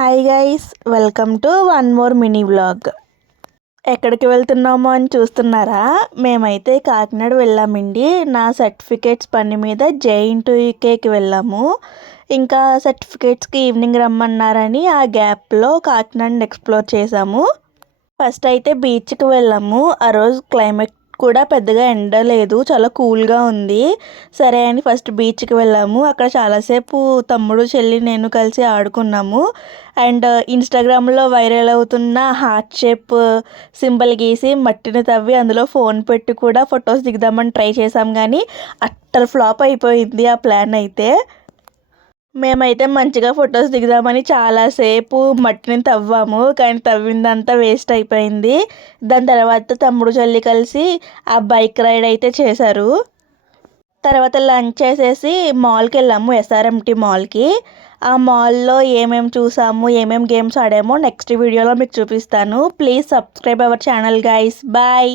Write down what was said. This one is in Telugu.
Hi guys, welcome to one more mini vlog. ఎక్కడికి వెళ్తున్నామో అని చూస్తున్నారా? మేమైతే కాకినాడ వెళ్ళామండి. నా సర్టిఫికేట్స్ పని మీద JNTUకి వెళ్ళాము. ఇంకా సర్టిఫికేట్స్కి ఈవినింగ్ రమ్మన్నారని ఆ గ్యాప్లో కాకినాడని ఎక్స్ప్లోర్ చేసాము. ఫస్ట్ అయితే బీచ్కి వెళ్ళాము. ఆ రోజు క్లైమేట్ కూడా పెద్దగా ఎండ లేదు, చాలా కూల్గా ఉంది. సరే అని ఫస్ట్ బీచ్కి వెళ్ళాము. అక్కడ చాలాసేపు తమ్ముడు చెల్లి నేను కలిసి ఆడుకున్నాము. అండ్ ఇన్స్టాగ్రామ్లో వైరల్ అవుతున్న హార్ట్ షేప్ సింబల్ గీసి మట్టిని తవ్వి అందులో ఫోన్ పెట్టి కూడా ఫొటోస్ దిగుదామని ట్రై చేసాం, కానీ అట్టర్ ఫ్లాప్ అయిపోయింది ఆ ప్లాన్ అయితే. మేమైతే మంచిగా ఫొటోస్ దిగుదామని చాలాసేపు మట్టిని తవ్వాము, కానీ తవ్విందంతా వేస్ట్ అయిపోయింది. దాని తర్వాత తమ్ముడు చెల్లి కలిసి ఆ బైక్ రైడ్ అయితే చేశారు. తర్వాత లంచ్ చేసేసి మాల్కి వెళ్ళాము, SRMT మాల్కి. ఆ మాల్లో ఏమేమి చూసాము, ఏమేమి గేమ్స్ ఆడామో నెక్స్ట్ వీడియోలో మీకు చూపిస్తాను. Please subscribe our channel guys. Bye.